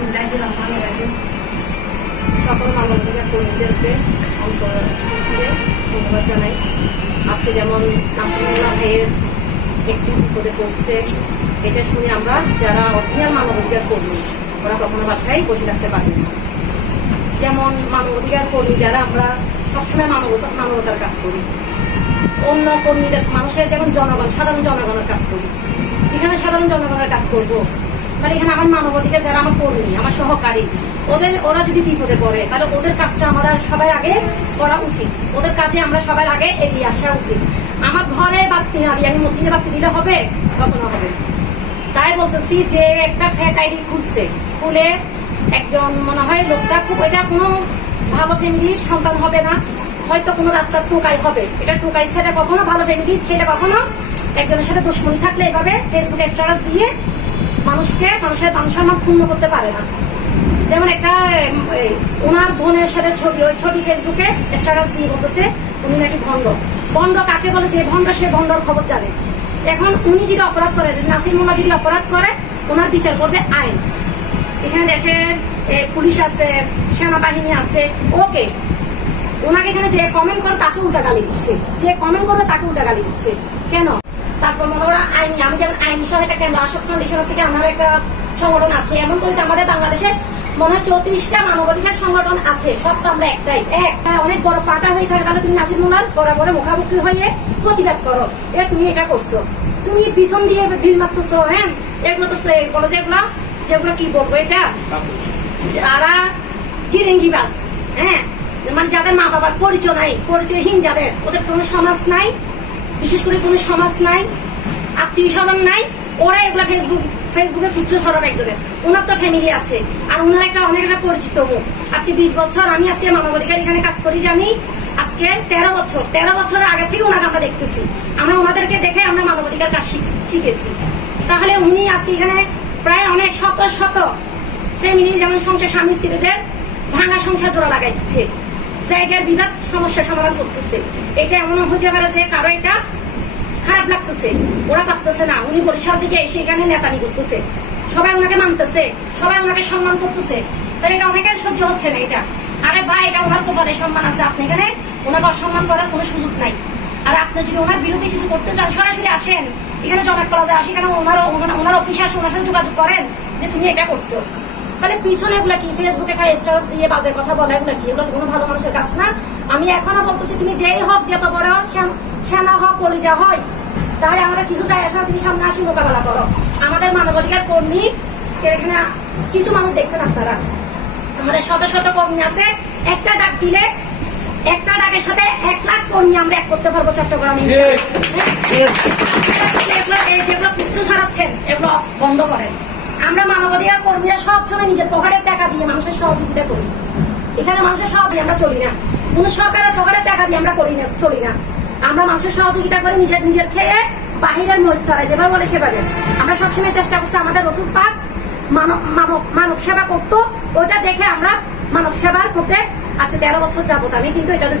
বিসমিল্লাহির-রহমানির-রহিম। সকল মানবাধিকার কর্মীদেরকে স্কুল থেকে ধন্যবাদ জানাই। আজকে যেমন নাসিরুল্লাহ ভাইয়ের একটি বিপদে পড়ছে, এটা শুনে আমরা যারা অরিজিনাল মানবাধিকার কর্মী ওরা কখনো বাসায় বসে থাকতে পারি না। যেমন মানবাধিকার কর্মী যারা আমরা সবসময় মানবতার কাজ করি, অন্য কর্মীদের মানুষের যেমন সাধারণ জনগণের কাজ করি। যেখানে সাধারণ জনগণের কাজ করবো, তাহলে এখানে আমার মানবাধিকার যারা আমার কর্মী, আমার সহকারী, ওরা যদি বিপদে পড়ে তাহলে ওদের কাজটা আমাদের সবার আগে করা উচিত। ওদের কাজে আমরা সবার আগে এগিয়ে আসা উচিত। আমার ঘরে বাতি না দিয়ে আমি মসজিদে বাতি দিলে হবে? কখনো হবে। তাই বলতেছি যে একটা ফেক আইডি খুলে একজন মনে হয় লোকটা খুব, এটা কোনো ভালো ফ্যামিলির সন্তান হবে না, হয়তো কোনো রাস্তার টোকাই হবে। এটা টোকাই ছেলে কখনো ভালো ফ্যামিলির ছেলে কখনো একজনের সাথে দুশ্মনী থাকলে এভাবে ফেসবুকে স্ট্যাটাস দিয়ে মানুষের সম্মান ক্ষুণ্ণ করতে পারে না। যেমন একটা ওনার বোনের সাথে ছবি ফেসবুকে স্ট্যাটাস দিয়ে বলতেছে উনি নাকি ভণ্ড কাকে বলে? যে ভণ্ড সে ভণ্ডর খবর জানে। এখন উনি যদি অপরাধ করে, নাসির মোল্লা যদি অপরাধ করে, ওনার বিচার করবে আইন। এখানে দেশের পুলিশ আছে, সেনাবাহিনী আছে, ওকে ওনাকে এখানে যে কমেন্ট করে তাকে উল্টা গালি দিচ্ছে, যে কমেন্ট করবে তাকে উল্টা গালি দিচ্ছে কেন? তারপর মনে করা আইনি, আমি যেমন আইনি সহায়তা কেন্দ্র আশোক ফাউন্ডেশন থেকে আমার একটা সংগঠন আছে, এমন করে আমাদের বাংলাদেশে মনে হয় 34টা মানবাধিকার সংগঠন আছে, সব তো আমরা একটাই। অনেক বড় পাটা হয়ে থাকে, তাহলে তুমি নাসির মোল্লার বরাবরে মুখামুখি হয়ে প্রতিবাদ করো, তুমি এটা করছো, তুমি পিছন দিয়ে ঢিল মারতেছো। হ্যাঁ, এগুলো তো বলো যেগুলো কি বলবো, এটা যারা গিরেঙ্গিবাস, হ্যাঁ, মানে যাদের মা বাবার পরিচয়হীন, যাদের ওদের কোনো সমাজ নাই, বিশেষ করে কোনো সমাজ নাই, আত্মীয় স্বজন নাই, ওরা এগুলা ফেসবুকে তুচ্ছ ছড়াবে একদম। ওনার তো ফ্যামিলি আছে, আর ওনার অনেক একটা পরিচিত মুখ। আজকে 20 বছর আমি আজকে মানবাধিকার এখানে কাজ করি, যে আমি আজকে 13 বছর আগে থেকে ওনাকে আমরা দেখতেছি। আমরা ওনাদেরকে দেখে আমরা মানবাধিকার কাজ শিখেছি। তাহলে উনি আজকে এখানে প্রায় অনেক শত ফ্যামিলি, যেমন সংসার স্বামী স্ত্রীদের ভাঙা সংসার জোড়া লাগাই দিচ্ছে, জায়গার বিবাদ সমস্যা সমাধান করতেছে। এটা এমন হতে পারে যে কারো এটা খারাপ লাগতেছে, ওরা পারতেছে না, উনি বরিশাল থেকে এসে এখানে নেতামি করতেছে, সবাই ওনাকে মানতেছে, সবাই ওনাকে সম্মান করতেছে, তাহলে এটা অনেকের সহ্য হচ্ছে না। এটা আরে ভাই, এটা ওনার কপালে সম্মান আছে, আপনি এখানে ওনাকে অসম্মান করার কোনো সুযোগ নাই। আর আপনি যদি ওনার বিরুদ্ধে কিছু করতে চান, সরাসরি আসেন, এখানে জনক প্লাজা আসে, এখানে ওনার অফিসে আসে, ওনার সাথে যোগাযোগ করেন যে তুমি এটা করছো। তাহলে পিছনে এগুলা কি ফেসবুকে খাই স্ট্যাটাস দিয়ে বাজে কথা বলা, এগুলা কি? এগুলো তো কোনো ভালো মানুষের কাজ না। আমি এখনো বলতেছি, তুমি যেই হোক, যত বড় সেনা হোক, কলিজা হয়, তাহলে আমাদের কিছু যায় আসে না, তুমি সামনে আসি মোকাবেলা করো। আমাদের মানবাধিকার কর্মী এখানে কিছু মানুষ দেখছেন আপনারা, আমাদের শত কর্মী আছে, একটা ডাক দিলে একটা ডাকের সাথে 1 লাখ কর্মী আমরা এক করতে পারবো চট্টগ্রামে। যেগুলো কিছু ছড়াচ্ছেন এগুলো বন্ধ করেন। আমরা মানবাধিকার কর্মীরা সবসময় নিজের পকেটের টাকা দিয়ে মানুষের সহযোগিতা করি। এখানে মানুষের সহযোগিতা আমরা চলি না, কোন সরকারের পকেটের টাকা দিয়ে আমরা চলি না। আমরা মানুষের সহযোগিতা করে নিজের খেয়ে বাহিরের মরিচ ছড়াই, যেভাবে বলে সেভাবে। আমরা সবসময় চেষ্টা করছি, আমাদের রসুল পাক মানব সেবা করতো, ওইটা দেখে আমরা মানব সেবার করতে আজকে 13 বছর যাবত আমি কিন্তু এটাতে